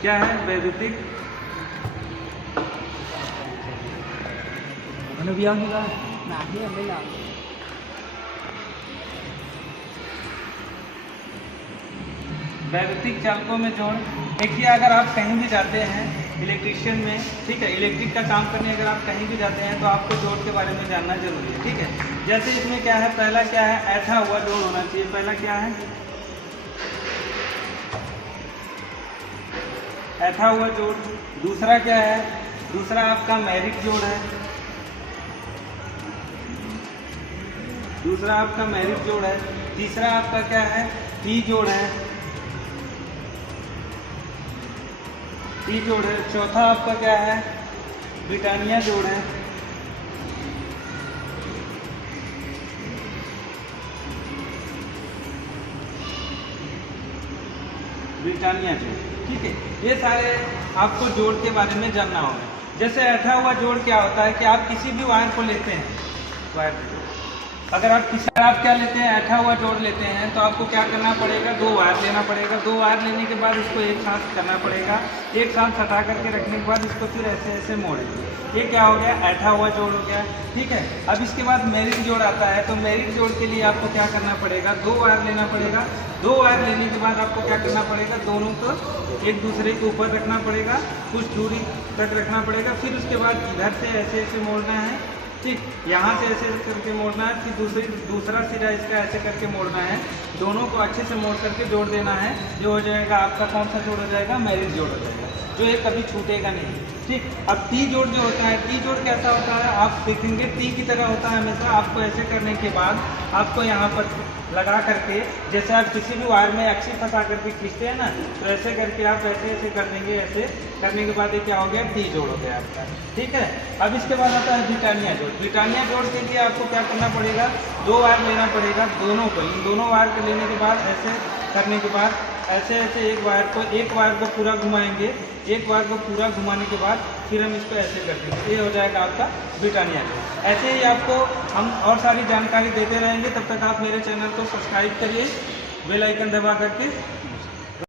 क्या है वैद्युतिक वैद्युतिक चालकों में जोड़। देखिए अगर आप कहीं भी जाते हैं इलेक्ट्रिशियन में, ठीक है, इलेक्ट्रिक का काम करने अगर आप कहीं भी जाते हैं तो आपको जोड़ के बारे में जानना जरूरी है, ठीक है। जैसे इसमें क्या है, पहला क्या है, ऐठा हुआ जोड़ होना चाहिए। पहला क्या है, ऐठा हुआ जोड़। दूसरा क्या है, दूसरा आपका मैरिट जोड़ है। दूसरा आपका मैरिट जोड़ है। तीसरा आपका क्या है, टी जोड़ है। टी जोड़ है। चौथा आपका क्या है, ब्रिटानिया जोड़ है। ब्रिटानिया जोड़, ठीक है। ये सारे आपको जोड़ के बारे में जानना होगा। जैसे ऐठा हुआ जोड़ क्या होता है कि आप किसी भी वायर को लेते हैं, वायर अगर आप क्या लेते हैं, ऐठा हुआ जोड़ लेते हैं तो आपको क्या करना पड़ेगा, दो वायर लेना पड़ेगा। दो वायर लेने के बाद इसको एक साथ करना पड़ेगा। एक साथ हटा करके रखने के बाद इसको फिर ऐसे ऐसे मोड़ेंगे। ये क्या हो गया, ऐठा हुआ जोड़ हो गया, ठीक है। अब इसके बाद मैरिट जोड़ आता है। तो मैरिट जोड़ के लिए आपको क्या करना पड़ेगा, दो वायर लेना पड़ेगा। दो वायर लेने के बाद आपको क्या करना पड़ेगा, दोनों को एक दूसरे के ऊपर रखना पड़ेगा, कुछ दूरी तक रखना पड़ेगा। फिर उसके बाद इधर से ऐसे ऐसे मोड़ना है, ठीक, यहाँ से ऐसे करके मोड़ना है। फिर दूसरा सिरा इसका ऐसे करके मोड़ना है। दोनों को अच्छे से मोड़ करके जोड़ देना है। जो हो जाएगा आपका कौन सा जोड़ हो जाएगा, मैरिज जोड़ हो जाएगा, जो ये कभी छूटेगा नहीं, ठीक। अब टी जोड़ जो होता है, टी जोड़ कैसा होता है, आप देखेंगे टी की तरह होता है हमेशा। आपको ऐसे करने के बाद आपको यहाँ पर लगा करके, जैसे आप किसी भी वायर में एक्सी फंसा करके खींचते हैं ना, तो ऐसे करके आप ऐसे ऐसे कर देंगे। ऐसे करने के बाद ये क्या हो गया, टी जोड़ हो गया आपका, ठीक है। अब इसके बाद आता है ब्रिटानिया जोड़। ब्रिटानिया जोड़ के लिए आपको क्या करना पड़ेगा, दो वायर लेना पड़ेगा। दोनों को, इन दोनों वायर को लेने के बाद ऐसे करने के बाद ऐसे ऐसे एक वायर को पूरा घुमाएंगे। एक वायर को पूरा घुमाने के बाद फिर हम इसको ऐसे कर देंगे। ये हो जाएगा आपका ब्रिटानिया जोड़। ऐसे ही आपको हम और सारी जानकारी देते रहेंगे। तब तक आप मेरे चैनल को सब्सक्राइब करिए, बेल आइकन दबा करके।